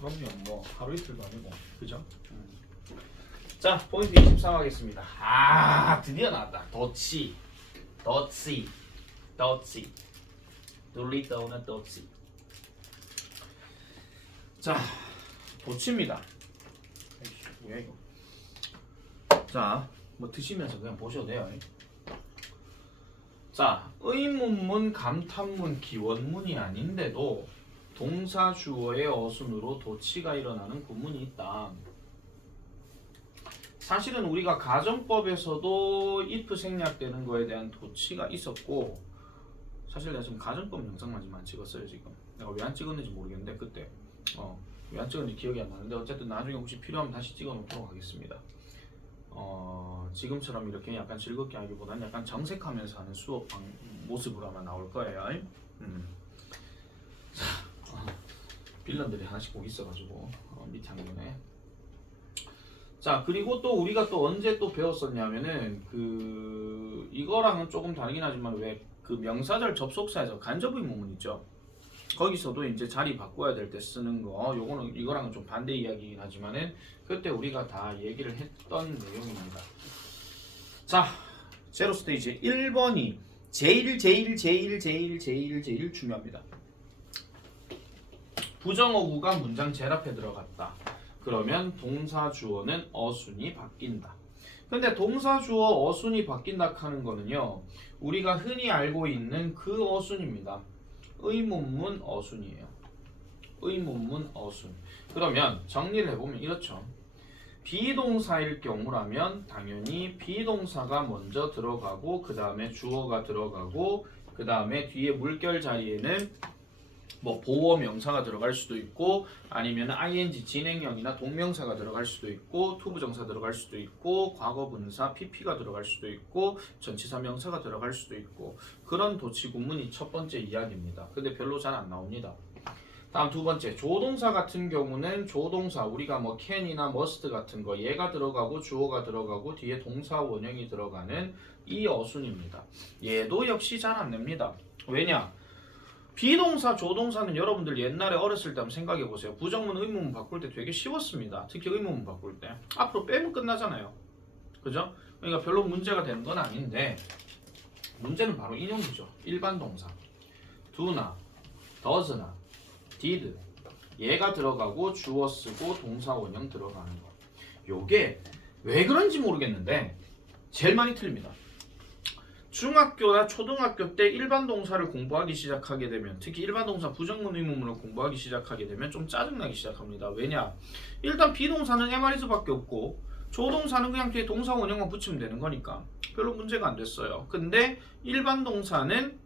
그럼요. 뭐 하루 이틀도 아니고. 그죠? 자, 포인트 23 하겠습니다. 아, 드디어 나왔다. 더치. 둘리더우는 더치. 자, 도치입니다. 에이씨, 뭐야 이거? 자, 뭐 드시면서 그냥 보셔도 돼요. 자, 의문문, 감탄문, 기원문이 아닌데도 동사 주어의 어순으로 도치가 일어나는 구문이 있다. 사실은 우리가 가정법에서도 if 생략되는 거에 대한 도치가 있었고, 사실 내가 지금 가정법 영상만 찍었어요. 지금 내가 왜 안 찍었는지 모르겠는데 그때 왜 안 찍었는지 기억이 안 나는데 어쨌든 나중에 혹시 필요하면 다시 찍어 놓도록 하겠습니다. 지금처럼 이렇게 약간 즐겁게 하기보다는 약간 정색하면서 하는 수업 모습으로 아마 나올 거예요. 자, 빌런들이 하나씩 꼭 있어가지고 밑에 학년에. 자, 그리고 또 우리가 또 언제 또 배웠었냐면은 이거랑은 조금 다르긴 하지만 왜 그 명사절 접속사에서 간접 의문문 있죠. 거기서도 이제 자리 바꿔야 될 때 쓰는 거, 요거는 이거랑은 좀 반대 이야기긴 하지만은 그때 우리가 다 얘기를 했던 내용입니다. 자, 제로 스테이지 1번이 제일 중요합니다. 부정어구가 문장 제일 앞에 들어갔다. 그러면 동사 주어는 어순이 바뀐다. 근데 동사 주어 어순이 바뀐다 하는 거는요, 우리가 흔히 알고 있는 그 어순입니다. 의문문 어순이에요. 의문문 어순. 그러면 정리를 해보면 이렇죠. 비동사일 경우라면 당연히 비동사가 먼저 들어가고 그 다음에 주어가 들어가고 그 다음에 뒤에 물결 자리에는 뭐 보어 명사가 들어갈 수도 있고 아니면 ing 진행형이나 동명사가 들어갈 수도 있고 투부정사 들어갈 수도 있고 과거분사 pp가 들어갈 수도 있고 전치사 명사가 들어갈 수도 있고 그런 도치 구문이 첫 번째 이야기입니다. 근데 별로 잘 안 나옵니다. 다음 두 번째, 조동사 같은 경우는 조동사 우리가 뭐 can이나 must 같은 거 얘가 들어가고 주어가 들어가고 뒤에 동사 원형이 들어가는 이 어순입니다. 얘도 역시 잘 안 냅니다. 왜냐? 비동사, 조동사는 여러분들 옛날에 어렸을 때 한번 생각해 보세요. 부정문, 의문문 바꿀 때 되게 쉬웠습니다. 특히 의문문 바꿀 때. 앞으로 빼면 끝나잖아요. 그죠? 그러니까 별로 문제가 되는 건 아닌데 문제는 바로 인용구죠. 일반 동사. do나, does나, did 얘가 들어가고 주어 쓰고 동사 원형 들어가는 거. 요게 왜 그런지 모르겠는데 제일 많이 틀립니다. 중학교나 초등학교 때 일반 동사를 공부하기 시작하게 되면 특히 일반 동사 부정문 의문문을 공부하기 시작하게 되면 좀 짜증나기 시작합니다. 왜냐? 일단 비동사는 MRE수밖에 없고 조동사는 그냥 뒤에 동사 원형만 붙이면 되는 거니까 별로 문제가 안 됐어요. 근데 일반 동사는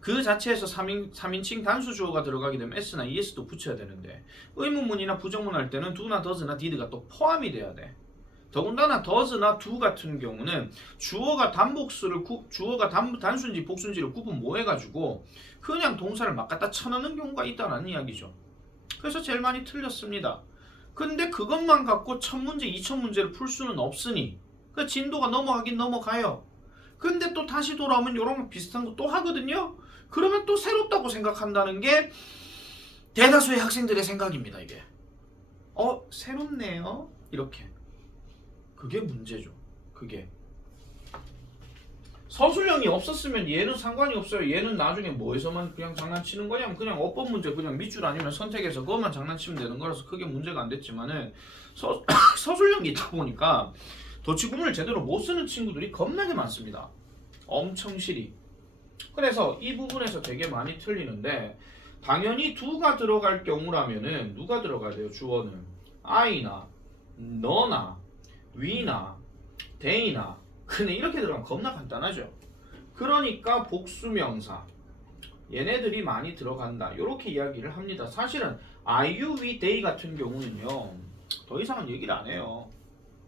그 자체에서 3인칭 단수 주어가 들어가게 되면 s나 es도 붙여야 되는데 의문문이나 부정문 할 때는 do나 does나 did가 또 포함이 돼야 돼. 더군다나 does나 do 같은 경우는 주어가 단수인지 복수인지를 구분 못 해가지고 그냥 동사를 막 갖다 쳐넣는 경우가 있다는 이야기죠. 그래서 제일 많이 틀렸습니다. 근데 그것만 갖고 첫 문제, 2천 문제를 풀 수는 없으니 그 진도가 넘어가긴 넘어가요. 근데 또 다시 돌아오면 이런 비슷한 거 또 하거든요. 그러면 또 새롭다고 생각한다는 게 대다수의 학생들의 생각입니다. 이게 새롭네요. 이렇게. 그게 문제죠. 그게 서술형이 없었으면 얘는 상관이 없어요. 얘는 나중에 뭐에서만 그냥 장난치는 거냐면 그냥 어법 문제 그냥 밑줄 아니면 선택해서 그것만 장난치면 되는 거라서 크게 문제가 안 됐지만은 서술형이 있다 보니까 도치 구문을 제대로 못 쓰는 친구들이 겁나게 많습니다. 엄청 실이. 그래서 이 부분에서 되게 많이 틀리는데 당연히 do가 들어갈 경우라면은 누가 들어가야 돼요? 주어는 I나 너나 we나 they나 근데 이렇게 들어가면 겁나 간단하죠. 그러니까 복수명사 얘네들이 많이 들어간다 이렇게 이야기를 합니다. 사실은 I, you, we, they 같은 경우는요 더 이상은 얘기를 안 해요.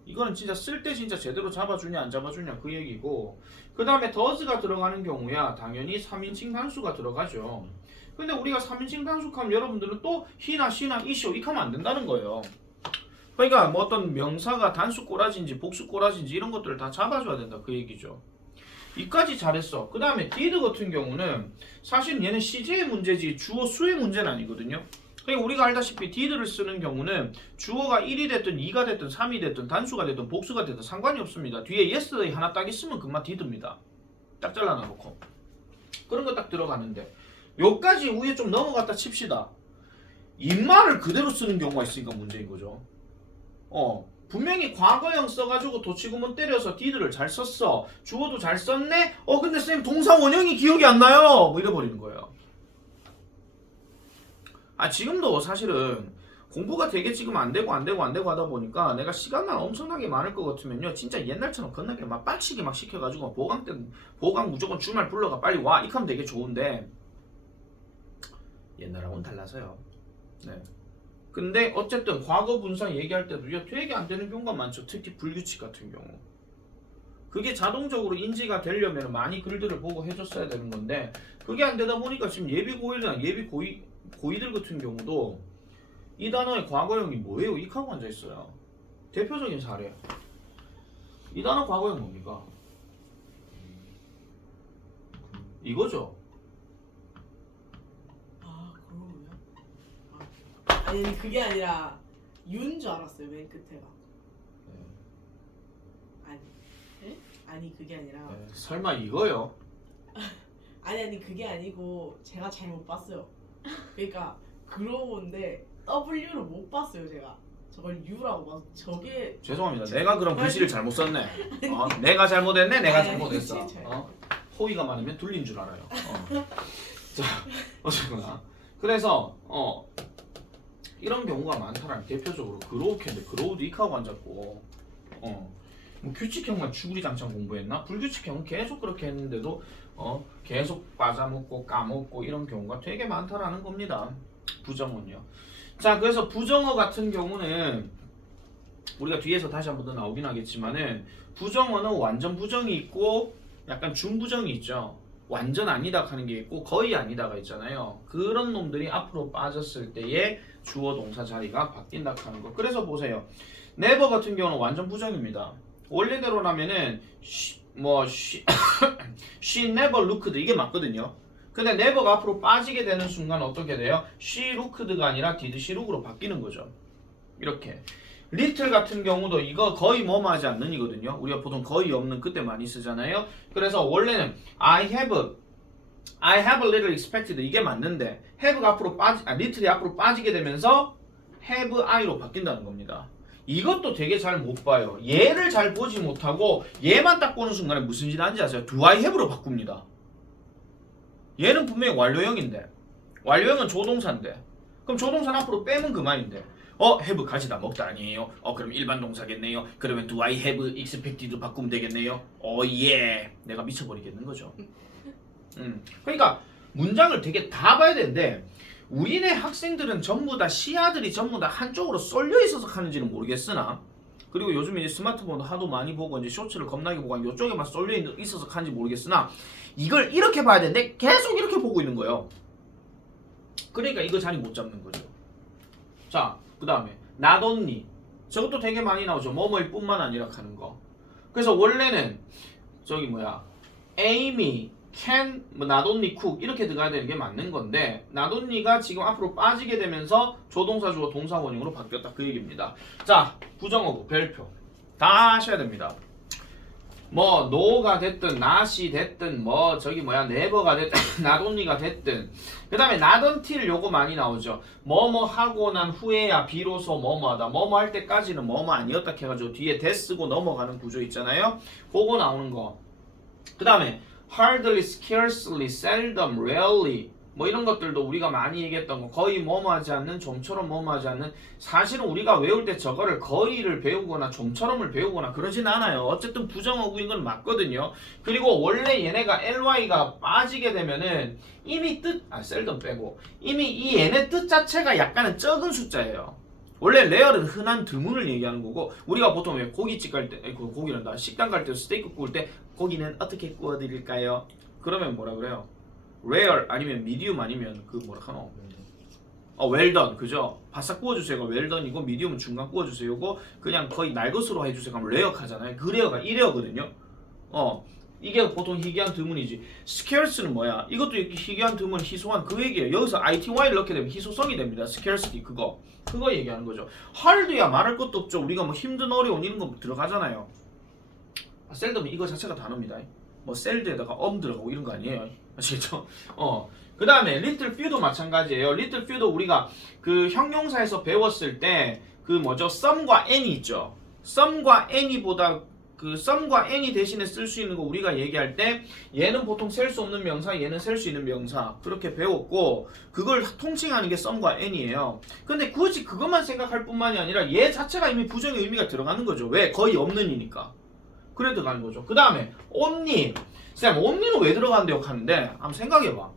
이거는 진짜 쓸 때 진짜 제대로 잡아주냐 안 잡아주냐 그 얘기고 그 다음에 does가 들어가는 경우야 당연히 3인칭 단수가 들어가죠. 근데 우리가 3인칭 단수하면 여러분들은 또 he나 she나 it이요 이렇게 하면 안 된다는 거예요. 그러니까 뭐 어떤 명사가 단수 꼬라지인지 복수 꼬라지인지 이런 것들을 다 잡아줘야 된다 그 얘기죠. 이까지 잘했어. 그 다음에 did 같은 경우는 사실 얘는 시제의 문제지 주어 수의 문제는 아니거든요. 그러니까 우리가 알다시피 did를 쓰는 경우는 주어가 1이 됐든 2가 됐든 3이 됐든 단수가 됐든 복수가 됐든 상관이 없습니다. 뒤에 yesterday 하나 딱 있으면 그만 did입니다. 딱 잘라놔놓고 그런 거 딱 들어가는데 요까지 위에 좀 넘어갔다 칩시다. 입말을 그대로 쓰는 경우가 있으니까 문제인 거죠. 분명히 과거형 써가지고 도치구문 때려서 did를 잘 썼어. 주어도 잘 썼네. 근데 쌤 동사 원형이 기억이 안 나요. 뭐 이래버리는 거예요. 지금도 사실은 공부가 되게 지금 안 되고 하다 보니까 내가 시간만 엄청나게 많을 것 같으면요 진짜 옛날처럼 겁나게 막 빡시게 막 시켜가지고 보강 무조건 주말 불러가 빨리 와 이렇게 하면 되게 좋은데 옛날하고는 달라서요. 네. 근데 어쨌든 과거 분사 얘기할 때도요 되게 안 되는 경우가 많죠. 특히 불규칙 같은 경우. 그게 자동적으로 인지가 되려면 많이 글들을 보고 해줬어야 되는 건데 그게 안 되다 보니까 지금 예비 고1이나 예비 고2들 같은 경우도 이 단어의 과거형이 뭐예요? 이렇게 하고 앉아있어요. 대표적인 사례. 이 단어 과거형 뭡니까? 이거죠. 그러고요? 아니 그게 아니라 유인 줄 알았어요. 맨 끝에가. 아니. 네? 아니 그게 아니라 설마 이거요? 아니 그게 아니고 제가 잘못 봤어요. 그러니까 그러고인데 W를 못 봤어요 제가. 저걸 U라고 봐서 저게 죄송합니다. 내가 그럼 글씨를 잘못 썼네. 내가 잘못했네. 내가 아니, 잘못했어. 그치, 호의가 많으면 둘린 줄 알아요. 자, 어쨌거나 그래서 이런 경우가 많다라는 대표적으로 그로우캔데 그로우도 익하고 앉았고 뭐 규칙형만 주구리장창 공부했나? 불규칙형은 계속 그렇게 했는데도 계속 빠져먹고 까먹고 이런 경우가 되게 많다라는 겁니다. 부정어는요. 자, 그래서 부정어 같은 경우는 우리가 뒤에서 다시 한 번 더 나오긴 하겠지만은 부정어는 완전 부정이 있고 약간 중부정이 있죠. 완전 아니다 하는 게 있고 거의 아니다가 있잖아요. 그런 놈들이 앞으로 빠졌을 때의 주어 동사 자리가 바뀐다 하는 거. 그래서 보세요. never 같은 경우는 완전 부정입니다. 원래대로라면은 she never looked 이게 맞거든요. 근데 never가 앞으로 빠지게 되는 순간 어떻게 돼요? she looked가 아니라 did she look으로 바뀌는 거죠. 이렇게. little 같은 경우도 이거 거의 뭐뭐 하지 않는 이거든요. 우리가 보통 거의 없는 그때 많이 쓰잖아요. 그래서 원래는 I have a little expected 이게 맞는데 have가 앞으로 little이 앞으로 빠지게 되면서 have I로 바뀐다는 겁니다. 이것도 되게 잘 못 봐요. 얘를 잘 보지 못하고 얘만 딱 보는 순간에 무슨 짓 하는지 아세요? do I have로 바꿉니다. 얘는 분명히 완료형인데 완료형은 조동사인데 그럼 조동사는 앞으로 빼면 그만인데 have 가지다 먹다 아니에요? 그럼 일반 동사겠네요. 그러면 do I have expected 바꾸면 되겠네요. 예. 내가 미쳐버리겠는 거죠. 그러니까 문장을 되게 다 봐야 되는데 우리네 학생들은 전부 다 시야들이 전부 다 한쪽으로 쏠려 있어서 하는지는 모르겠으나 그리고 요즘 이제 스마트폰 하도 많이 보고 이제 쇼츠를 겁나게 보고 이쪽에만 쏠려 있어서 하는지 모르겠으나 이걸 이렇게 봐야 되는데 계속 이렇게 보고 있는 거예요. 그러니까 이거 자리 못 잡는 거죠. 자, 그 다음에 not only 저것도 되게 많이 나오죠. 뭐뭐일 뿐만 아니라 하는 거. 그래서 원래는 Amy can not only cook 이렇게 들어가야 되는 게 맞는 건데 not only가 지금 앞으로 빠지게 되면서 조동사 주어 동사 원형으로 바뀌었다 그 얘기입니다. 자, 부정어구 별표 다 하셔야 됩니다. 뭐 no가 됐든 not이 됐든 never가 됐든 not only가 됐든 그 다음에 not until 요거 많이 나오죠. 뭐뭐 하고 난 후에야 비로소 뭐뭐하다. 뭐뭐 할 때까지는 뭐뭐 아니었다 해가지고 뒤에 대 쓰고 넘어가는 구조 있잖아요. 그거 나오는 거. 그 다음에 hardly, scarcely, seldom, rarely 뭐 이런 것들도 우리가 많이 얘기했던 거 거의 뭐뭐하지 않는, 좀처럼 뭐뭐하지 않는 사실은 우리가 외울 때 저거를 거의를 배우거나 좀처럼을 배우거나 그러진 않아요. 어쨌든 부정어구인 건 맞거든요. 그리고 원래 얘네가 ly가 빠지게 되면은 이미 seldom 빼고 이미 이 얘네 뜻 자체가 약간은 적은 숫자예요. 원래 레어는 흔한 드문을 얘기하는 거고 우리가 보통 왜 고깃집 갈 때 고기란다 식당 갈 때 스테이크 구울 때 고기는 어떻게 구워드릴까요? 그러면 뭐라 그래요? rare 아니면 medium 아니면 그 뭐라 하노? well done 그죠? 바싹 구워주세요가 well done이고 medium은 중간 구워주세요고 그냥 거의 날 것으로 해주세요 하면 rare 하잖아요. 그 레어가 1레어거든요. 이게 보통 희귀한 드문이지. scarce는 뭐야? 이것도 희귀한 드문, 희소한 그 얘기예요. 여기서 ITY를 넣게 되면 희소성이 됩니다. scarcity 그거 얘기하는 거죠. hard야 말할 것도 없죠. 우리가 뭐 힘든 어려운 이런 거 들어가잖아요. 셀덤은 이거 자체가 단어입니다. 뭐 셀드에다가 들어가고 이런 거 아니에요. 아시겠죠? 그 다음에 little few도 마찬가지예요. little few도 우리가 그 형용사에서 배웠을 때 그 뭐죠? some과 any 있죠. some과 any보다 그 some과 any 대신에 쓸 수 있는 거 우리가 얘기할 때 얘는 보통 셀 수 없는 명사, 얘는 셀 수 있는 명사 그렇게 배웠고 그걸 통칭하는 게 some과 any예요. 근데 굳이 그것만 생각할 뿐만이 아니라 얘 자체가 이미 부정의 의미가 들어가는 거죠. 왜? 거의 없는 이니까. 그래 들어가는 거죠. 그 다음에 only. 쌤, only는 왜 들어간대요? 하는데 한번 생각해봐.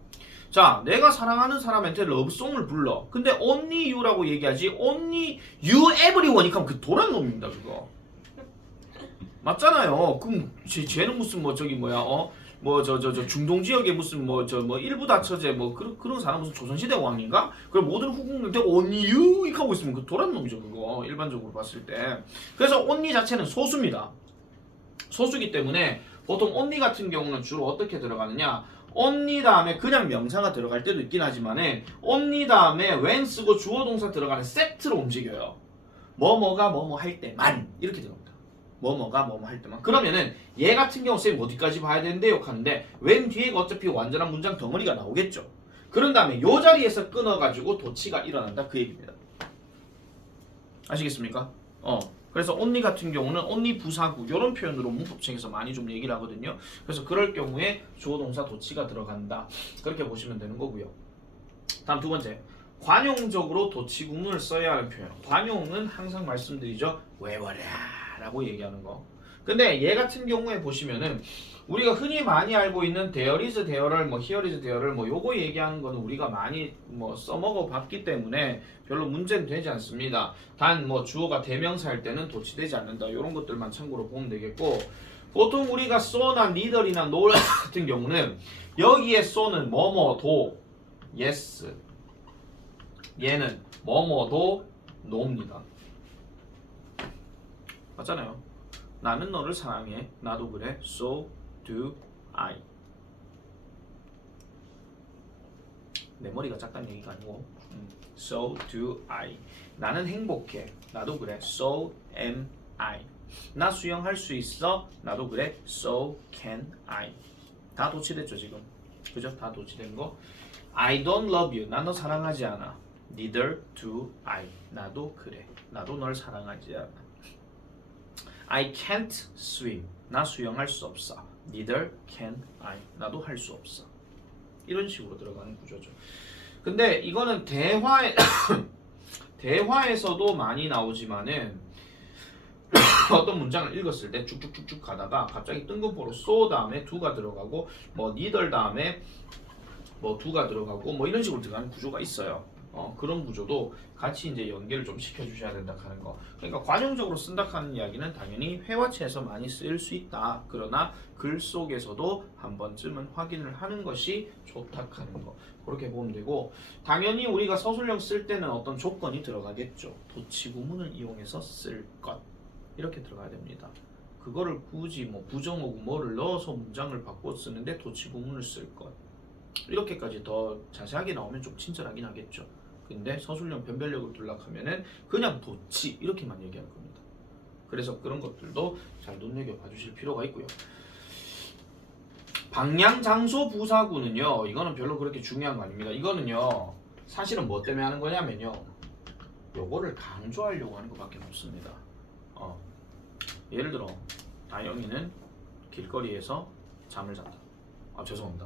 자, 내가 사랑하는 사람한테 러브송을 불러. 근데 only you라고 얘기하지 only you everyone 이니까 그 도란 놈입니다. 그거. 맞잖아요. 그럼 쟤는 무슨 뭐 저기 뭐야 뭐 저 중동 지역에 무슨 뭐 일부 다처제 뭐 그런 사람 무슨 조선시대 왕인가? 그럼 모든 후궁한테 only you 이렇게 하고 있으면 그 도란 놈이죠. 그거 일반적으로 봤을 때. 그래서 only 자체는 소수입니다. 소수기 때문에 보통 only 같은 경우는 주로 어떻게 들어가느냐? only 다음에 그냥 명사가 들어갈 때도 있긴 하지만은 only 다음에 when 쓰고 주어 동사 들어가는 세트로 움직여요. 뭐뭐가 뭐뭐 할 때만 이렇게 들어갑니다. 뭐뭐가 뭐뭐 할 때만. 그러면은 얘 같은 경우 쌤 어디까지 봐야 되는데요? 하는데 when 뒤에가 어차피 완전한 문장 덩어리가 나오겠죠. 그런 다음에 요 자리에서 끊어가지고 도치가 일어난다 그 얘기입니다. 아시겠습니까? 그래서 only 같은 경우는 only 부사구 이런 표현으로 문법책에서 많이 좀 얘기를 하거든요. 그래서 그럴 경우에 주어 동사 도치가 들어간다. 그렇게 보시면 되는 거고요. 다음 두 번째. 관용적으로 도치 구문을 써야 하는 표현. 관용은 항상 말씀드리죠. 외워라 라고 얘기하는 거. 근데 얘 같은 경우에 보시면은 우리가 흔히 많이 알고 있는 there is, there를 뭐 here is, there를 뭐 요거 얘기하는 거는 우리가 많이 뭐 써먹어 봤기 때문에 별로 문제는 되지 않습니다. 단 뭐 주어가 대명사일 때는 도치되지 않는다. 이런 것들만 참고로 보면 되겠고 보통 우리가 so나 neither이나 no 같은 경우는 여기에 so는 뭐뭐도 yes 얘는 뭐뭐도 no입니다. 맞잖아요. 나는 너를 사랑해. 나도 그래. So do I. 내 머리가 작다는 얘기가 아니고 So do I. 나는 행복해. 나도 그래. So am I. 나 수영할 수 있어. 나도 그래. So can I. 다 도치됐죠 지금. 그죠? 다 도치된 거. I don't love you. 나 너 사랑하지 않아. Neither do I. 나도 그래. 나도 널 사랑하지 않아. I can't swim. 나 수영할 수 없어. Neither can I. 나도 할 수 없어. 이런 식으로 들어가는 구조죠. 근데 이거는 대화에서도 많이 나오지만은 어떤 문장을 읽었을 때 쭉쭉쭉쭉 가다가 갑자기 뜬금포로 so 다음에 do가 들어가고 뭐 neither 다음에 뭐 do가 들어가고 뭐 이런 식으로 들어가는 구조가 있어요. 그런 구조도 같이 이제 연계를 좀 시켜주셔야 된다 하는 거. 그러니까 관용적으로 쓴다 하는 이야기는 당연히 회화체에서 많이 쓰일 수 있다. 그러나 글 속에서도 한 번쯤은 확인을 하는 것이 좋다 하는 거. 그렇게 보면 되고 당연히 우리가 서술형 쓸 때는 어떤 조건이 들어가겠죠. 도치구문을 이용해서 쓸 것. 이렇게 들어가야 됩니다. 그거를 굳이 뭐 부정어구 뭐를 넣어서 문장을 바꿔 쓰는데 도치구문을 쓸 것. 이렇게까지 더 자세하게 나오면 좀 친절하긴 하겠죠. 근데 서술형 변별력을 둘락하면은 그냥 도치 이렇게만 얘기할 겁니다. 그래서 그런 것들도 잘 눈여겨봐 주실 필요가 있고요. 방향, 장소, 부사구는요. 이거는 별로 그렇게 중요한 거 아닙니다. 이거는요. 사실은 뭐 때문에 하는 거냐면요. 요거를 강조하려고 하는 것밖에 없습니다. 예를 들어 다영이는 길거리에서 잠을 잤다. 죄송합니다.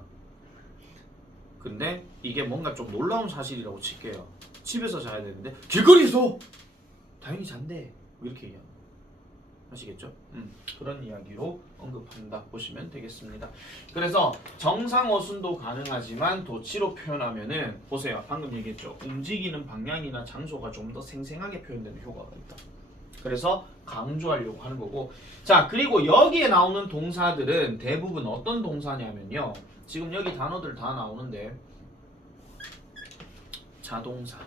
근데 이게 뭔가 좀 놀라운 사실이라고 칠게요. 집에서 자야 되는데 길거리에서 다행히 잔대. 이렇게 얘기합니다. 아시겠죠? 그런 이야기로 언급한다 보시면 되겠습니다. 그래서 정상어순도 가능하지만 도치로 표현하면은 보세요. 방금 얘기했죠. 움직이는 방향이나 장소가 좀 더 생생하게 표현되는 효과가 있다. 그래서 강조하려고 하는 거고. 자, 그리고 여기에 나오는 동사들은 대부분 어떤 동사냐면요. 지금 여기 단어들 다 나오는데 자동사,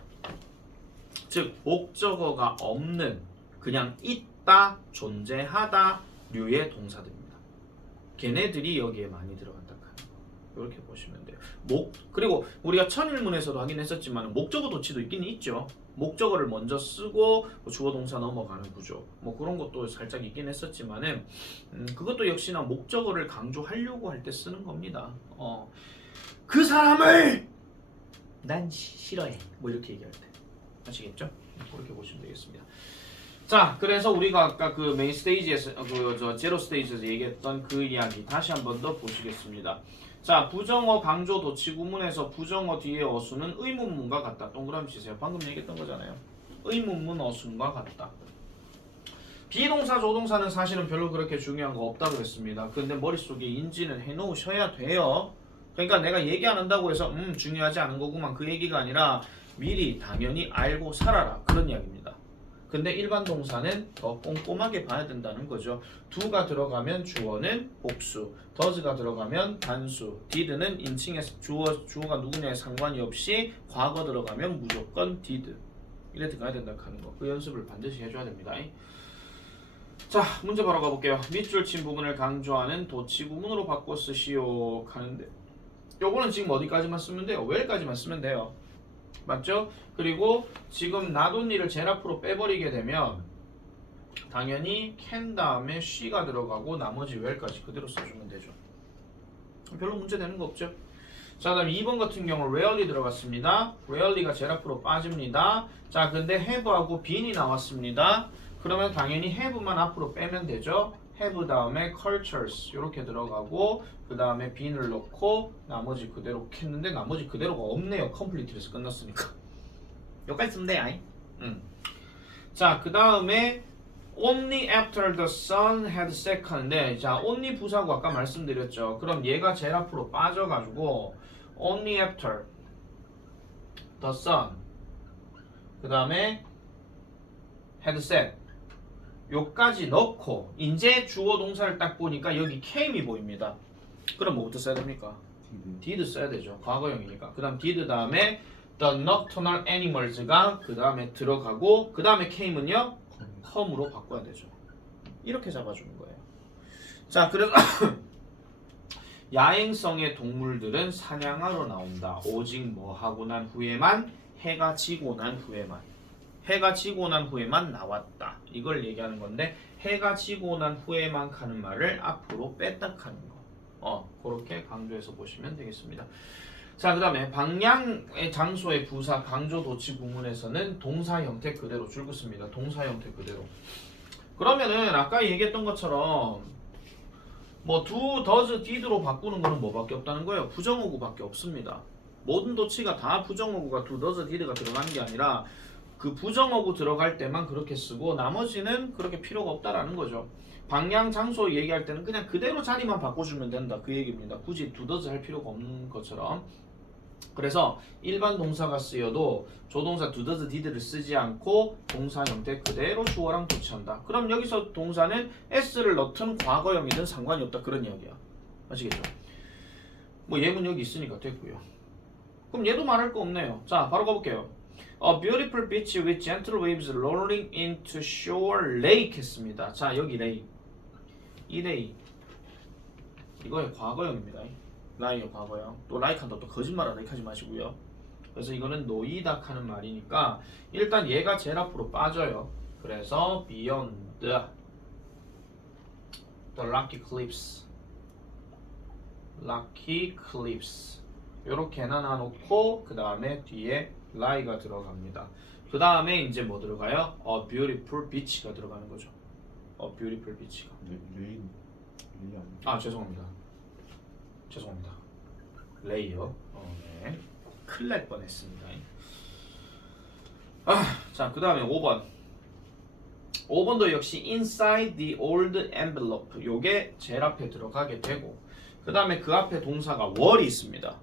즉 목적어가 없는 그냥 있다, 존재하다 류의 동사들입니다. 걔네들이 여기에 많이 들어간다. 이렇게 보시면 돼요. 그리고 우리가 천일문에서도 하긴 했었지만 목적어 도치도 있긴 있죠. 목적어를 먼저 쓰고 주어 동사 넘어가는 구조. 뭐 그런 것도 살짝 있긴 했었지만은 그것도 역시나 목적어를 강조하려고 할 때 쓰는 겁니다. 그 사람을 난 싫어해. 뭐 이렇게 얘기할 때. 아시겠죠? 그렇게 보시면 되겠습니다. 자, 그래서 우리가 아까 그 메인 스테이지에서 제로 스테이지에서 얘기했던 그 이야기 다시 한 번 더 보시겠습니다. 자, 부정어 강조 도치 구문에서 부정어 뒤에 어순은 의문문과 같다. 동그라미 치세요. 방금 얘기했던 거잖아요. 의문문 어순과 같다. 비동사 조동사는 사실은 별로 그렇게 중요한 거 없다고 했습니다. 근데 머릿속에 인지는 해놓으셔야 돼요. 그러니까 내가 얘기 안 한다고 해서 중요하지 않은 거구만 그 얘기가 아니라 미리 당연히 알고 살아라 그런 이야기입니다. 근데 일반 동사는 더 꼼꼼하게 봐야 된다는 거죠. do가 들어가면 주어는 복수, does가 들어가면 단수, did는 인칭에 주어가 누구냐에 상관이 없이 과거 들어가면 무조건 did. 이래 들어가야 된다 하는 거. 그 연습을 반드시 해줘야 됩니다. 자, 문제 바로 가볼게요. 밑줄 친 부분을 강조하는 도치 구문으로 바꿔 쓰시오 하는데 요거는 지금 어디까지만 쓰면 돼요? where까지만 쓰면 돼요. 맞죠? 그리고 지금 놔둔니를 제일 앞으로 빼버리게 되면 당연히 can 다음에 she가 들어가고 나머지 where까지 그대로 써주면 되죠. 별로 문제 되는 거 없죠? 자, 다음 2번 같은 경우 rarely 들어갔습니다. rarely가 제일 앞으로 빠집니다. 자, 근데 have하고 bean이 나왔습니다. 그러면 당연히 have만 앞으로 빼면 되죠. have 다음에 cultures 이렇게 들어가고 그 다음에 bean을 넣고 나머지 그대로 했는데 나머지 그대로가 없네요. complete에서 끝났으니까 여기까지 쓰면 돼. 아이. 자, 그 다음에 only after the sun had set 하는데 자, only 부사고 아까 말씀드렸죠. 그럼 얘가 제일 앞으로 빠져가지고 only after the sun 그 다음에 had set 요까지 넣고 이제 주어 동사를 딱 보니까 여기 came이 보입니다. 그럼 뭐부터 써야 됩니까? did 써야 되죠. 과거형이니까. 그 다음 did 다음에 the nocturnal animals가 그 다음에 들어가고 그 다음에 came은요 come으로 바꿔야 되죠. 이렇게 잡아주는 거예요. 자, 그래서 야행성의 동물들은 사냥하러 나온다. 오직 뭐 하고 난 후에만 해가 지고 난 후에만 해가 지고 난 후에만 나왔다. 이걸 얘기하는 건데 해가 지고 난 후에만 하는 말을 앞으로 뺐다 하는 거. 그렇게 강조해서 보시면 되겠습니다. 자, 그 다음에 방향의 장소의 부사 강조 도치 구문에서는 동사 형태 그대로 줄고 씁니다. 동사 형태 그대로. 그러면은 아까 얘기했던 것처럼 뭐 do, does, did로 바꾸는 거는 뭐밖에 없다는 거예요. 부정어구밖에 없습니다. 모든 도치가 다 부정어구가 do, does, did가 들어가는 게 아니라 그 부정어구 들어갈 때만 그렇게 쓰고 나머지는 그렇게 필요가 없다라는 거죠. 방향 장소 얘기할 때는 그냥 그대로 자리만 바꿔주면 된다 그 얘기입니다. 굳이 do, does 할 필요가 없는 것처럼. 그래서 일반 동사가 쓰여도 조동사 do, does, did를 쓰지 않고 동사 형태 그대로 주어랑 도치한다. 그럼 여기서 동사는 s를 넣든 과거형이든 상관이 없다 그런 이야기야. 아시겠죠? 뭐 예문 여기 있으니까 됐고요. 그럼 얘도 말할 거 없네요. 자, 바로 가볼게요. A beautiful beach with gentle waves rolling into shore lake 했습니다. 자, 여기 lake. 이 lake. 이거의 과거형입니다. 라이어 과거형. 또 like 한다. 또 거짓말하다 하지 마시고요. 그래서 이거는 놓이다 하는 말이니까 일단 얘가 제일 앞으로 빠져요. 그래서 beyond the rocky cliffs. rocky cliffs. 요렇게 나눠놓고 그 다음에 뒤에 lie가 들어갑니다. 그 다음에 이제 뭐 들어가요? A beautiful beach가 들어가는 거죠. A beautiful beach가. 아, 죄송합니다. 레이어. 네. 큰일 날 뻔했습니다. 자, 그 다음에 5번. 5번도 역시 inside the old envelope. 요게 제일 앞에 들어가게 되고 그 다음에 그 앞에 동사가 were이 있습니다.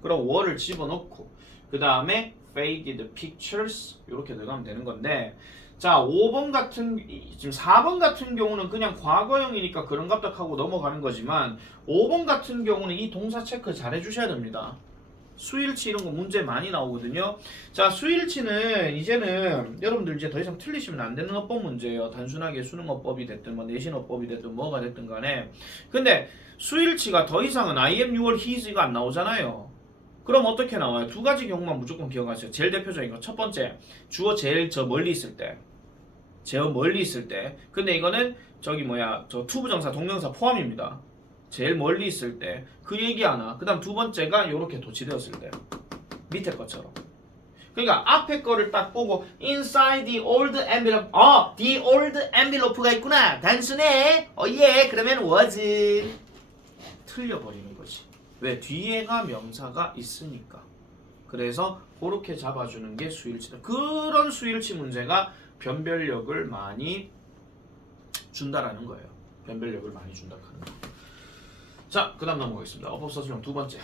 그럼 were를 집어넣고 그 다음에 faded pictures 이렇게 들어가면 되는 건데 자, 5번 같은 지금 4번 같은 경우는 그냥 과거형이니까 그런갑다 하고 넘어가는 거지만 5번 같은 경우는 이 동사 체크 잘 해주셔야 됩니다. 수일치 이런 거 문제 많이 나오거든요. 자, 수일치는 이제는 여러분들 이제 더 이상 틀리시면 안 되는 어법 문제예요. 단순하게 수능어법이 됐든 뭐 내신어법이 됐든 뭐가 됐든 간에. 근데 수일치가 더 이상은 I am, you are, he is가 안 나오잖아요. 그럼 어떻게 나와요? 두 가지 경우만 무조건 기억하세요. 제일 대표적인 거 첫 번째, 주어 제일 저 멀리 있을 때, 제일 멀리 있을 때. 근데 이거는 저기 뭐야, 저 투부정사 동명사 포함입니다. 제일 멀리 있을 때 그 얘기 하나. 그 다음 두 번째가 요렇게 도치되었을 때 밑에 것처럼. 그러니까 앞에 거를 딱 보고 inside the old envelope, the old envelope가 있구나, 단순해, 예, 그러면 was 틀려버리는 거지. 왜? 뒤에가 명사가 있으니까. 그래서 그렇게 잡아주는 게 수일치다. 그런 수일치 문제가 변별력을 많이 준다라는 거예요. 변별력을 많이 준다 하는 거. 자, 그 다음 넘어가겠습니다. 어법서술형 두 번째.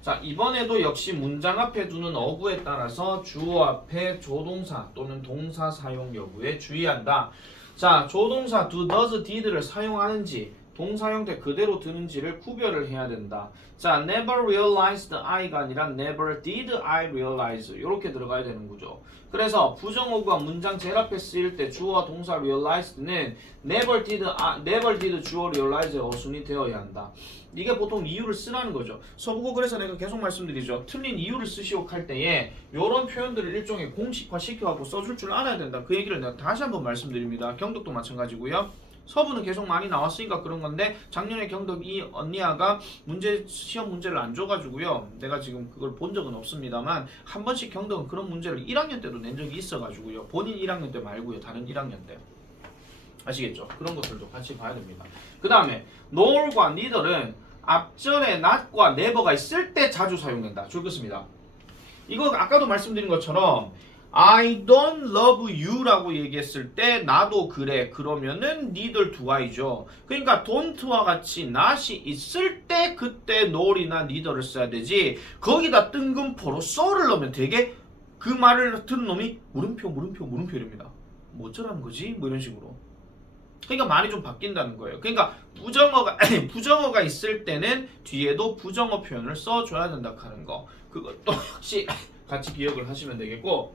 자, 이번에도 역시 문장 앞에 두는 어구에 따라서 주어 앞에 조동사 또는 동사 사용 여부에 주의한다. 자, 조동사 do, does, did를 사용하는지 동사 형태 그대로 드는지를 구별을 해야 된다. 자, never realized I가 아니라 never did I realize 이렇게 들어가야 되는 거죠. 그래서 부정어구가 문장 제일 앞에 쓰일 때 주어와 동사 realized는 never did 주어 realize의 어순이 되어야 한다. 이게 보통 이유를 쓰라는 거죠. 서부고 그래서 내가 계속 말씀드리죠. 틀린 이유를 쓰시오 할 때에 이런 표현들을 일종의 공식화 시켜갖고 써줄 줄 알아야 된다. 그 얘기를 내가 다시 한번 말씀드립니다. 경덕도 마찬가지고요. 서부는 계속 많이 나왔으니까 그런 건데 작년에 경덕 이 언니아가 시험 문제를 안 줘가지고요. 내가 지금 그걸 본 적은 없습니다만 한 번씩 경덕은 그런 문제를 1학년 때도 낸 적이 있어가지고요. 본인 1학년 때 말고요. 다른 1학년 때. 아시겠죠? 그런 것들도 같이 봐야 됩니다. 그 다음에 nor과 neither는 앞전에 not과 never가 있을 때 자주 사용된다. 줄긋습니다. 이거 아까도 말씀드린 것처럼 I don't love you라고 얘기했을 때 나도 그래 그러면은 neither do I죠. 그러니까 don't와 같이 not이 있을 때 그때 not이나 neither를 써야 되지. 거기다 뜬금포로 so를 넣으면 되게 그 말을 듣는 놈이 물음표 이럽니다. 뭐 어쩌라는 거지? 뭐 이런 식으로. 그러니까 말이 좀 바뀐다는 거예요. 그러니까 부정어가 있을 때는 뒤에도 부정어 표현을 써줘야 된다 하는 거. 그것도 역시 같이 기억을 하시면 되겠고.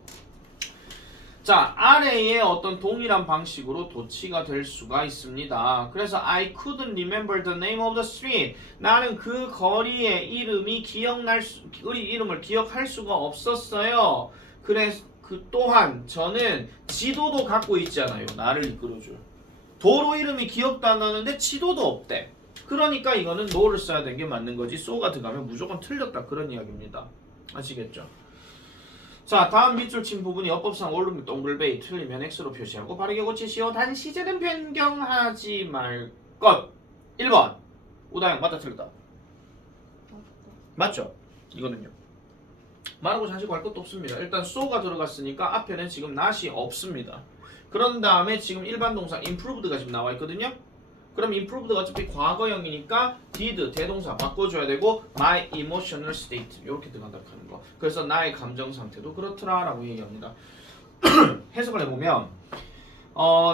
자, 아래의 어떤 동일한 방식으로 도치가 될 수가 있습니다. 그래서 I couldn't remember the name of the street. 나는 그 거리의 이름을 기억할 수가 없었어요. 그래서 그 또한 저는 지도도 갖고 있잖아요. 나를 이끌어줄. 도로 이름이 기억도 안 나는데 지도도 없대. 그러니까 이거는 no를 써야 되는 게 맞는 거지. so가 들어가면 무조건 틀렸다. 그런 이야기입니다. 아시겠죠? 자, 다음 밑줄 친 부분이 어법상 옳으면 동글베이, 틀리면 X로 표시하고 바르게 고치시오. 단 시제는 변경하지 말 것. 1번 우다영 맞다 틀렸다. 맞죠? 이거는요. 말하고 자시고 할 것도 없습니다. 일단 so가 들어갔으니까 앞에는 지금 not이 없습니다. 그런 다음에 지금 일반 동사 improved가 지금 나와 있거든요. 그럼 improved가 어차피 과거형이니까 did 대동사 바꿔줘야 되고 my emotional state 이렇게 들어간다 하는 거. 그래서 나의 감정 상태도 그렇더라라고 얘기합니다. 해석을 해보면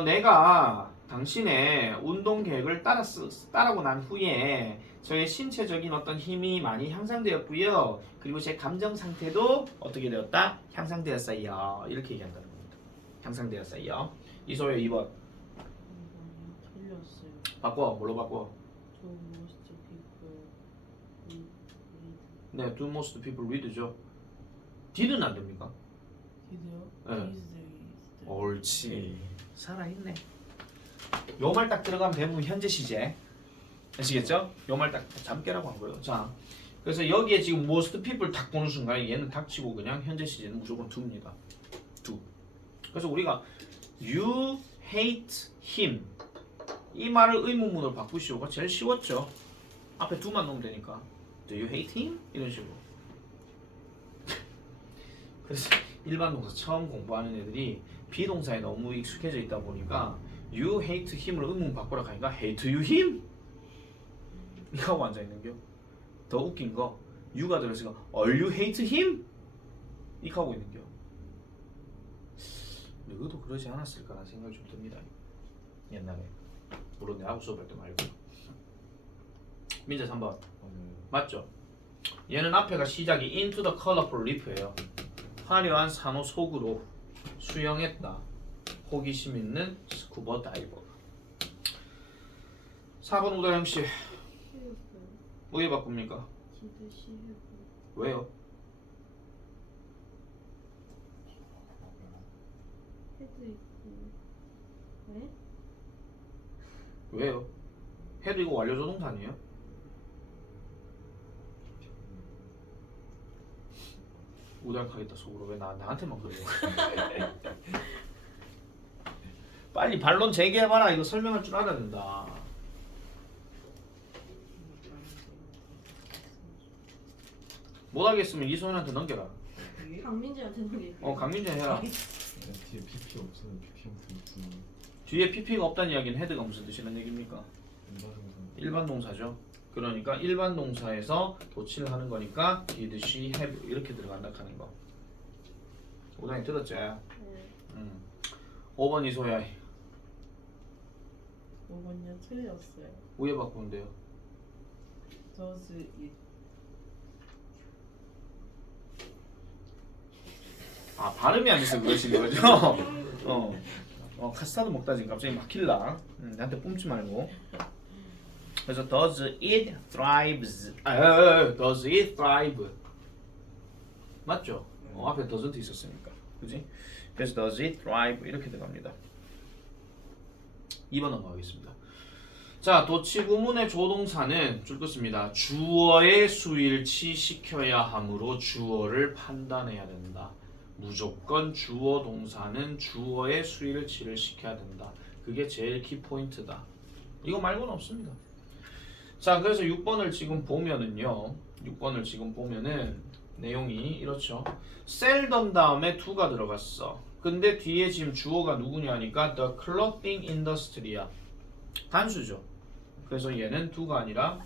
내가 당신의 운동 계획을 따라고 난 후에 저의 신체적인 어떤 힘이 많이 향상되었고요. 그리고 제 감정 상태도 어떻게 되었다? 향상되었어요. 이렇게 얘기한다는 겁니다. 향상되었어요. 이소연 2번. 틀렸어요. 바꿔. 뭘로 바꿔? Do most people read? 네, do most people read죠. did는 안 됩니까? Did요? 네. Is. 옳지. 살아있네. 요 말 딱 들어가면 대부분 현재 시제. 아시겠죠? 요 말 딱 잠깨라고 한 거예요. 자, 그래서 여기에 지금 most people 딱 보는 순간 얘는 닥치고 그냥 현재 시제는 무조건 do입니다. do. 그래서 우리가 you hate him 이 말을 의문문으로 바꾸시오가 제일 쉬웠죠. 앞에 do만 넣으면 되니까 do you hate him? 이런 식으로. 그래서 일반 동사 처음 공부하는 애들이 비동사에 너무 익숙해져 있다 보니까 you hate him으로 의문 바꾸라 하니까 hate you him? 이거 하고 앉아있는겨. 더 웃긴 거 you가 들어있으니까 are you hate him? 이거 하고 있는겨. 너도 그러지 않았을까라는 생각이 좀 듭니다. 옛날에. 물론 내하고 수업할 때 말고. 민재 3번 맞죠? 얘는 앞에가 시작이 into the colorful leaf예요. 화려한 산호 속으로 수영했다. 호기심 있는 스쿠버 다이버. 4번 우다영씨 뭐에 바꿉니까? 디드시 해보. 왜요? 헤드 있고. 왜? 왜요? 해도 이거 완료조동사 아니에요? 우다영하겠다 속으로. 왜 나한테만 그래요? 빨리 반론 제기해봐라. 이거 설명할 줄 알아야 된다. 못하겠으면 이소연한테 넘겨라. 강민지한테 넘기. 강민재 해라. 뒤에 PP 없으면 PP 형태 없으면 뒤에 PP가 없다는 이야기는 헤드가 무슨 뜻이라는 얘기입니까? 일반적으로 일반 동사죠. 그러니까 일반 동사에서 도치를 하는 거니까 did, she, have 이렇게 들어간다 하는 거. 오당이 들었지? 네. 5번 이소야. 5번요 틀렸어요. 우에 바꾸면 돼요. does it 발음이 안 돼서 그러시는 거죠? 카스타드 먹다 지금 갑자기 막힐라. 나한테 뿜지 말고. 그래서 does it thrives. does it thrive. 맞죠? 앞에 doesn't 있었으니까. 그지? 그래서 does it thrive 이렇게 들어갑니다. 2번 넘어가겠습니다. 자, 도치 구문의 조동사는 줄 것입니다. 주어의 수일치 시켜야 하므로 주어를 판단해야 된다. 무조건 주어 동사는 주어의 수일치를 시켜야 된다. 그게 제일 키포인트다. 이거 말고는 없습니다. 자, 그래서 6번을 지금 보면은요. 6번을 지금 보면은 내용이 이렇죠. seldom 다음에 to가 들어갔어. 근데 뒤에 지금 주어가 누구냐 하니까 the clothing industry야. 단수죠. 그래서 얘는 to가 아니라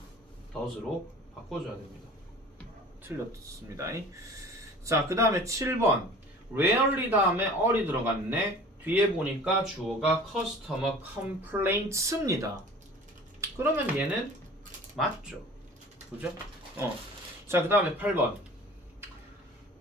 does로 바꿔줘야 됩니다. 틀렸습니다. 자, 그 다음에 7번 rarely 다음에 all이 들어갔네. 뒤에 보니까 주어가 customer complaints입니다. 그러면 얘는 맞죠. 그죠? 자, 그 다음에 8번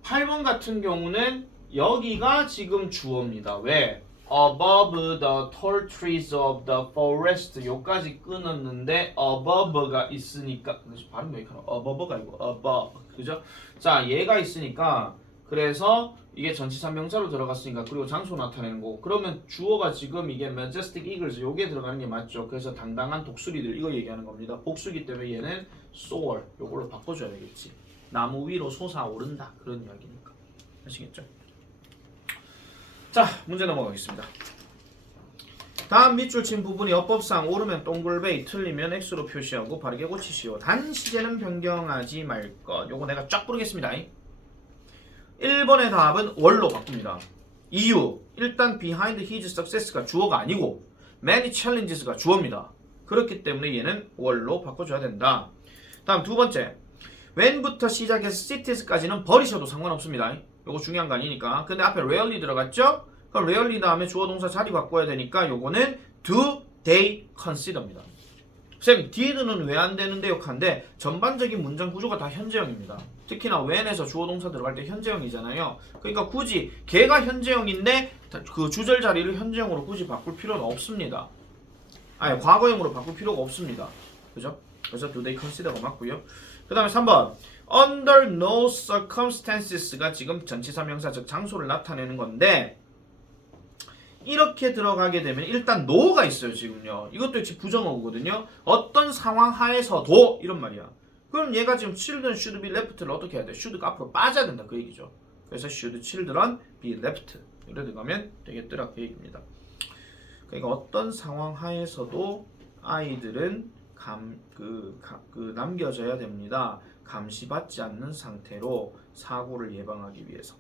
8번 같은 경우는 여기가 지금 주어입니다. 왜? above the tall trees of the forest 요까지 끊었는데 above가 있으니까 발음 왜 이렇게 하나? above가 아니고 above 그죠? 자, 얘가 있으니까 그래서 이게 전치사 명사로 들어갔으니까 그리고 장소 나타내는 거고 그러면 주어가 지금 이게 majestic eagles 요게 들어가는 게 맞죠. 그래서 당당한 독수리들 이거 얘기하는 겁니다. 복수기 때문에 얘는 soar 요걸로 바꿔줘야 되겠지. 나무 위로 솟아오른다 그런 이야기니까. 아시겠죠? 자, 문제 넘어가겠습니다. 다음 밑줄 친 부분이 어법상 옳으면 동글베이 틀리면 X로 표시하고 바르게 고치시오. 단 시제는 변경하지 말 것. 요거 내가 쫙 부르겠습니다. 1번의 답은 월로 바꿉니다. 이유, 일단 behind his success가 주어가 아니고 many challenges가 주어입니다. 그렇기 때문에 얘는 월로 바꿔줘야 된다. 다음 두 번째, when부터 시작해서 cities까지는 버리셔도 상관없습니다. 요거 중요한 거 아니니까. 근데 앞에 rarely 들어갔죠? 그럼 rarely 다음에 주어 동사 자리 바꿔야 되니까 요거는 do they consider입니다. 쌤, did는 왜 안 되는데 욕한데 전반적인 문장 구조가 다 현재형입니다. 특히나 when에서 주어 동사 들어갈 때 현재형이잖아요. 그러니까 굳이 걔가 현재형인데 그 주절 자리를 현재형으로 굳이 바꿀 필요는 없습니다. 아니, 과거형으로 바꿀 필요가 없습니다. 그죠? 그래서 do they consider가 맞고요. 그 다음에 3번 under no circumstances가 지금 전치사 명사 즉 장소를 나타내는 건데 이렇게 들어가게 되면 일단 no가 있어요. 지금요. 이것도 역시 부정어구거든요. 어떤 상황 하에서도 이런 말이야. 그럼 얘가 지금 children should be left를 어떻게 해야 돼? should가 앞으로 빠져야 된다 그 얘기죠. 그래서 should children be left 이렇게 들어가면 되겠더라 그 얘기입니다. 그러니까 어떤 상황 하에서도 아이들은 남겨져야 됩니다. 감시받지 않는 상태로 사고를 예방하기 위해서.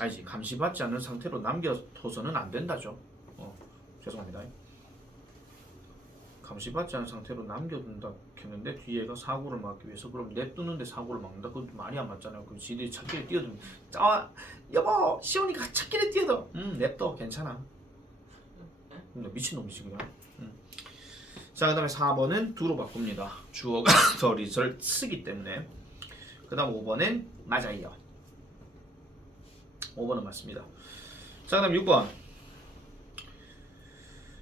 아니지, 감시받지 않는 상태로 남겨둬서는 안 된다죠. 죄송합니다. 감시받지 않은 상태로 남겨둔다 했는데 뒤에가 사고를 막기 위해서 그럼 냅두는데 사고를 막는다? 그건 말이 안 맞잖아요. 그럼 지들이 찾길래 뛰어들면 여보 시온이가 찾길래 뛰어들어. 냅둬 괜찮아. 미친놈이지 그냥. 자, 그 다음에 4번은 do로 바꿉니다. 주어가 the results이기 때문에. 그 다음 5번은 맞아요. 5번은 맞습니다. 자, 그 다음 6번.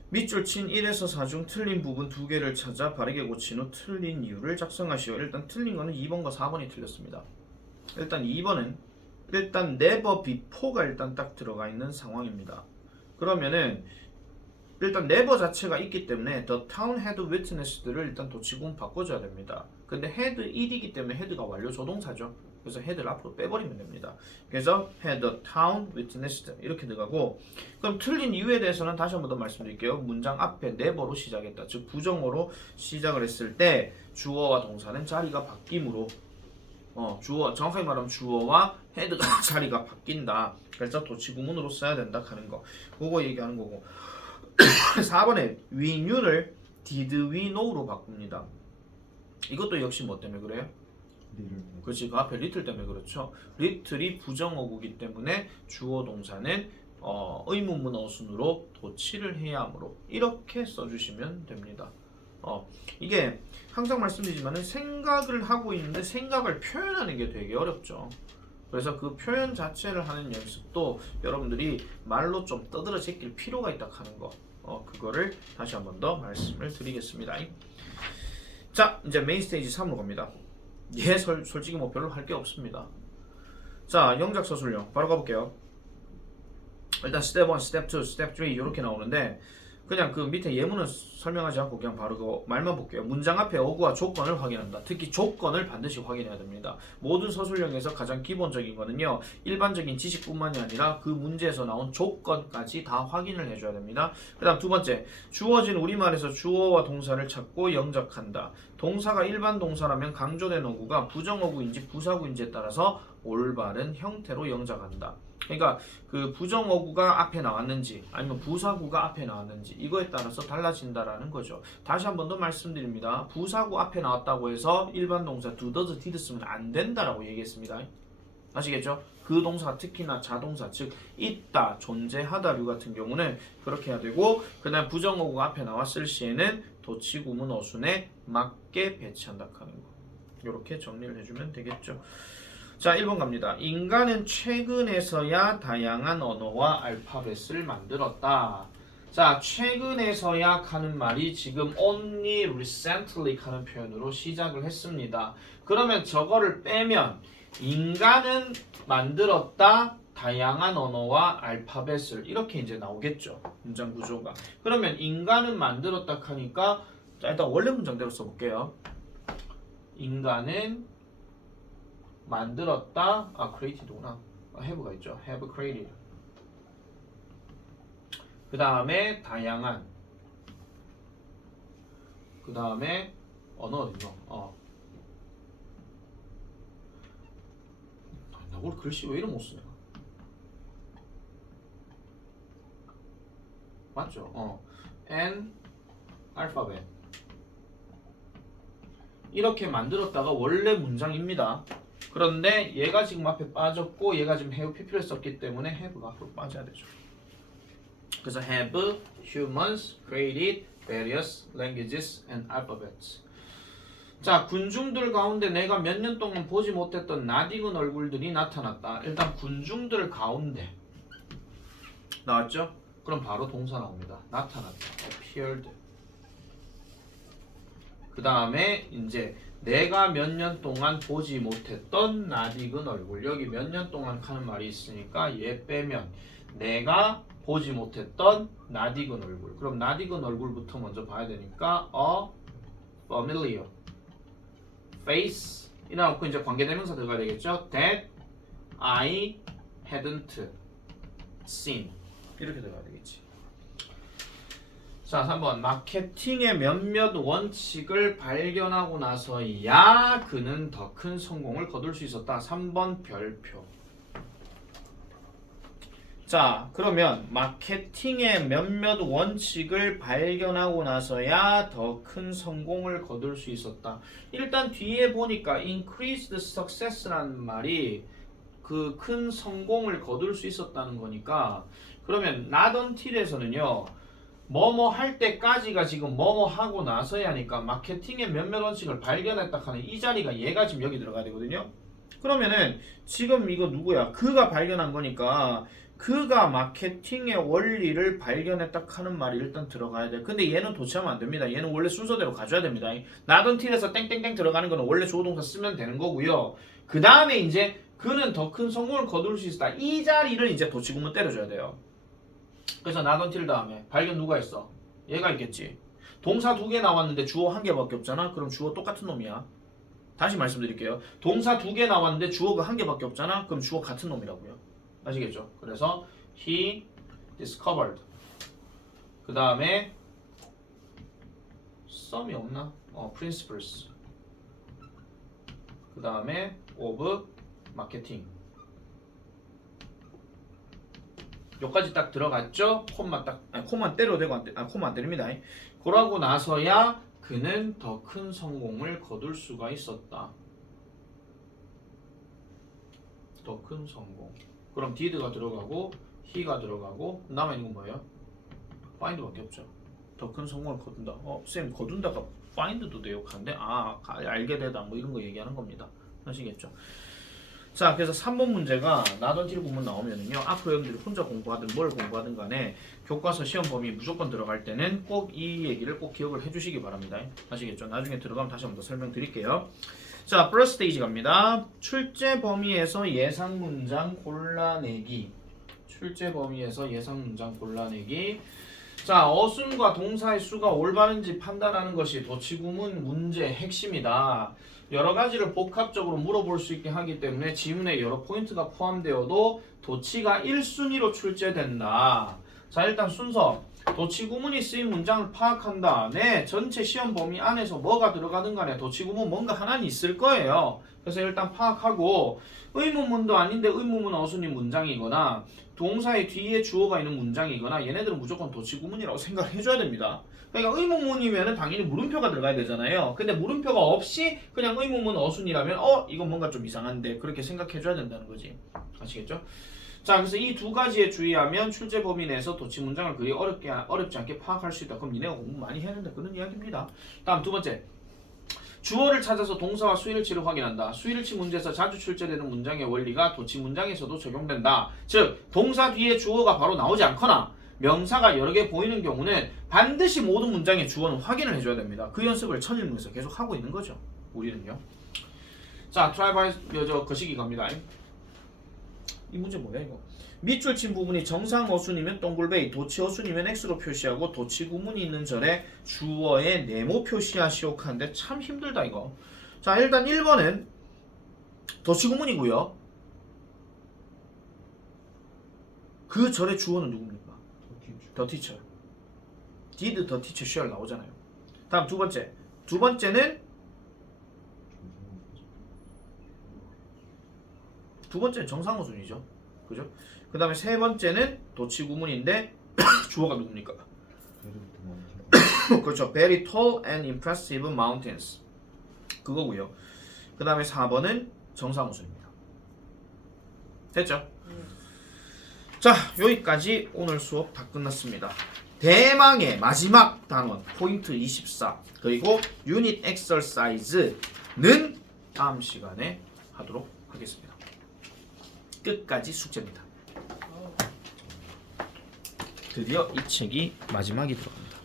밑줄 친 1에서 4 중 틀린 부분 2개를 찾아 바르게 고친 후 틀린 이유를 작성하시오. 일단 틀린 거는 2번과 4번이 틀렸습니다. 일단 2번은 일단 never before가 일단 딱 들어가 있는 상황입니다. 그러면은 일단 never 자체가 있기 때문에 the town had witnessed를 일단 도치구문 바꿔줘야 됩니다. 근데 had it이기 때문에 had가 완료 조동사죠. 그래서 had를 앞으로 빼버리면 됩니다. 그래서 had the town witnessed 이렇게 들어가고, 그럼 틀린 이유에 대해서는 다시 한 번 더 말씀드릴게요. 문장 앞에 never로 시작했다. 즉 부정어로 시작을 했을 때 주어와 동사는 자리가 바뀜으로 주어, 정확하게 말하면 주어와 had가 자리가 바뀐다. 그래서 도치구문으로 써야 된다 하는 거. 그거 얘기하는 거고. 4번에 we knew를 did we know로 바꿉니다. 이것도 역시 뭐 때문에 그래요? 그렇지, 그 앞에 little 때문에 그렇죠. little이 부정어구기 때문에 주어 동사는 의문문 어순으로 도치를 해야 하므로 이렇게 써주시면 됩니다. 이게 항상 말씀드리지만은 생각을 하고 있는데 생각을 표현하는 게 되게 어렵죠. 그래서 그 표현 자체를 하는 연습도 여러분들이 말로 좀 떠들어 제낄 필요가 있다 하는 거, 그거를 다시 한 번 더 말씀을 드리겠습니다. 자, 이제 메인 스테이지 3으로 갑니다. 솔직히 뭐 별로 할 게 없습니다. 자, 영작 서술형 바로 가볼게요. 일단 스텝 1, 스텝 2, 스텝 3 이렇게 나오는데 그냥 그 밑에 예문은 설명하지 않고 그냥 바로 그 말만 볼게요. 문장 앞에 어구와 조건을 확인한다. 특히 조건을 반드시 확인해야 됩니다. 모든 서술형에서 가장 기본적인 거는요, 일반적인 지식뿐만이 아니라 그 문제에서 나온 조건까지 다 확인을 해줘야 됩니다. 그 다음 두 번째, 주어진 우리말에서 주어와 동사를 찾고 영작한다. 동사가 일반 동사라면 강조된 어구가 부정어구인지 부사구인지에 따라서 올바른 형태로 영작한다. 그러니까 그 부정어구가 앞에 나왔는지 아니면 부사구가 앞에 나왔는지 이거에 따라서 달라진다라는 거죠. 다시 한 번 더 말씀드립니다. 부사구 앞에 나왔다고 해서 일반 동사 do, does, did 쓰면 안 된다라고 얘기했습니다. 아시겠죠? 그 동사, 특히나 자동사, 즉 있다, 존재하다류 같은 경우는 그렇게 해야 되고, 그 다음 부정어구가 앞에 나왔을 시에는 도치구문 어순에 맞게 배치한다 하는 거. 이렇게 정리를 해주면 되겠죠. 자, 1번 갑니다. 인간은 최근에서야 다양한 언어와 알파벳을 만들었다. 자, 최근에서야 하는 말이 지금 only recently 하는 표현으로 시작을 했습니다. 그러면 저거를 빼면 인간은 만들었다 다양한 언어와 알파벳을 이렇게 이제 나오겠죠. 문장 구조가. 그러면 인간은 만들었다 하니까 자, 일단 원래 문장대로 써볼게요. 인간은 만들었다. created구나. have가 있죠. have created. 그 다음에 다양한. 그 다음에 언어 어딨노? 나 오늘 글씨 왜 이래 못 쓰냐? 맞죠? and alphabet. 이렇게 만들었다가 원래 문장입니다. 그런데 얘가 지금 앞에 빠졌고 얘가 지금 have pp를 썼기 때문에 have가 앞으로 빠져야 되죠. 그래서 have humans created various languages and alphabets. 자, 군중들 가운데 내가 몇 년 동안 보지 못했던 낯익은 얼굴들이 나타났다. 일단 군중들 가운데 나왔죠? 그럼 바로 동사 나옵니다. 나타났다. appeared. 그 다음에 이제 내가 몇 년 동안 보지 못했던 낯익은 얼굴. 여기 몇 년 동안 하는 말이 있으니까 얘 빼면 내가 보지 못했던 낯익은 얼굴. 그럼 낯익은 얼굴부터 먼저 봐야 되니까 a familiar face 이라고 이제 관계대명사 들어가야 되겠죠. That I hadn't seen 이렇게 들어가야 되겠지. 자, 3번. 마케팅의 몇몇 원칙을 발견하고 나서야 그는 더 큰 성공을 거둘 수 있었다. 3번 별표. 자, 그러면 마케팅의 몇몇 원칙을 발견하고 나서야 더 큰 성공을 거둘 수 있었다. 일단 뒤에 보니까 increased success라는 말이 그 큰 성공을 거둘 수 있었다는 거니까, 그러면 not until에서는요 뭐뭐 할 때까지가 지금 뭐뭐 하고 나서야 하니까 마케팅의 몇몇 원칙을 발견했다 하는 이 자리가 얘가 지금 여기 들어가야 되거든요. 그러면은 지금 이거 누구야? 그가 발견한 거니까 그가 마케팅의 원리를 발견했다 하는 말이 일단 들어가야 돼. 근데 얘는 도치하면 안 됩니다. 얘는 원래 순서대로 가져야 됩니다. 나던 틸에서 땡땡땡 들어가는 거는 원래 주어 동사 쓰면 되는 거고요. 그 다음에 이제 그는 더 큰 성공을 거둘 수 있다. 이 자리를 이제 도치구문 때려줘야 돼요. 그래서 나던 틸 다음에 발견 누가 있어? 얘가 있겠지. 동사 2개 나왔는데 주어 1개밖에 없잖아. 그럼 주어 똑같은 놈이야. 다시 말씀드릴게요. 동사 2개 나왔는데 주어가 1개밖에 없잖아. 그럼 주어 같은 놈이라고요. 아시겠죠? 그래서 he discovered. 그 다음에 some이 없나? principles. 그 다음에 of marketing. 여기까지 딱 들어갔죠? 콤만 때려도 되고 콤만 안 때립니다. 그러고 나서야 그는 더 큰 성공을 거둘 수가 있었다. 더 큰 성공. 그럼 did가 들어가고 he가 들어가고 남아있는 건 뭐예요? find밖에 없죠. 더 큰 성공을 거둔다. 쌤 거둔다가 find도 돼요. 근데 알게 되다 뭐 이런 거 얘기하는 겁니다. 아시겠죠? 자, 그래서 3번 문제가 나던 틸 구문 나오면은요. 앞으로 여러분들이 혼자 공부하든 뭘 공부하든 간에 교과서 시험 범위 무조건 들어갈 때는 꼭 이 얘기를 꼭 기억을 해주시기 바랍니다. 아시겠죠? 나중에 들어가면 다시 한번 더 설명드릴게요. 자, 플러스 스테이지 갑니다. 출제 범위에서 예상 문장 골라내기. 출제 범위에서 예상 문장 골라내기. 자, 어순과 동사의 수가 올바른지 판단하는 것이 도치구문 문제의 핵심이다. 여러 가지를 복합적으로 물어볼 수 있게 하기 때문에 지문에 여러 포인트가 포함되어도 도치가 1순위로 출제된다. 자, 일단 순서. 도치구문이 쓰인 문장을 파악한다. 네, 전체 시험 범위 안에서 뭐가 들어가든 간에 도치구문 뭔가 하나는 있을 거예요. 그래서 일단 파악하고 의문문도 아닌데 의문문 어순이 문장이거나 동사의 뒤에 주어가 있는 문장이거나 얘네들은 무조건 도치구문이라고 생각을 해줘야 됩니다. 그러니까 의문문이면은 당연히 물음표가 들어가야 되잖아요. 근데 물음표가 없이 그냥 의문문 어순이라면 이건 뭔가 좀 이상한데 그렇게 생각해줘야 된다는 거지. 아시겠죠? 자, 그래서 이 두 가지에 주의하면 출제 범위 내에서 도치 문장을 그리 어렵지 않게 파악할 수 있다. 그럼 니네가 공부 많이 해야 된다. 그런 이야기입니다. 다음 두 번째. 주어를 찾아서 동사와 수일치를 확인한다. 수일치 문제에서 자주 출제되는 문장의 원리가 도치 문장에서도 적용된다. 즉, 동사 뒤에 주어가 바로 나오지 않거나 명사가 여러 개 보이는 경우는 반드시 모든 문장의 주어는 확인을 해줘야 됩니다. 그 연습을 천일문에서 계속 하고 있는 거죠. 우리는요. 자, 트라이바이 거시기 갑니다. 이 문제 뭐야 이거? 밑줄 친 부분이 정상 어순이면 동글베이, 도치 어순이면 X로 표시하고 도치 구문이 있는 절에 주어의 네모 표시하시오 하는데 참 힘들다 이거. 자, 일단 1번은 도치 구문이고요. 그 절의 주어는 누굽니까? The teacher. Did the teacher shall 나오잖아요. 다음 두 번째. 두 번째는 정상 어순이죠. 그죠? 그 다음에 세 번째는 도치 구문인데 주어가 누굽니까? 그렇죠. Very tall and impressive mountains. 그거고요. 그 다음에 4번은 정상 어순입니다. 됐죠? 자, 여기까지 오늘 수업 다 끝났습니다. 대망의 마지막 단원 포인트 24 그리고 유닛 엑서사이즈는 다음 시간에 하도록 하겠습니다. 끝까지 숙제입니다. 드디어 이 책이 마지막이 들어갑니다.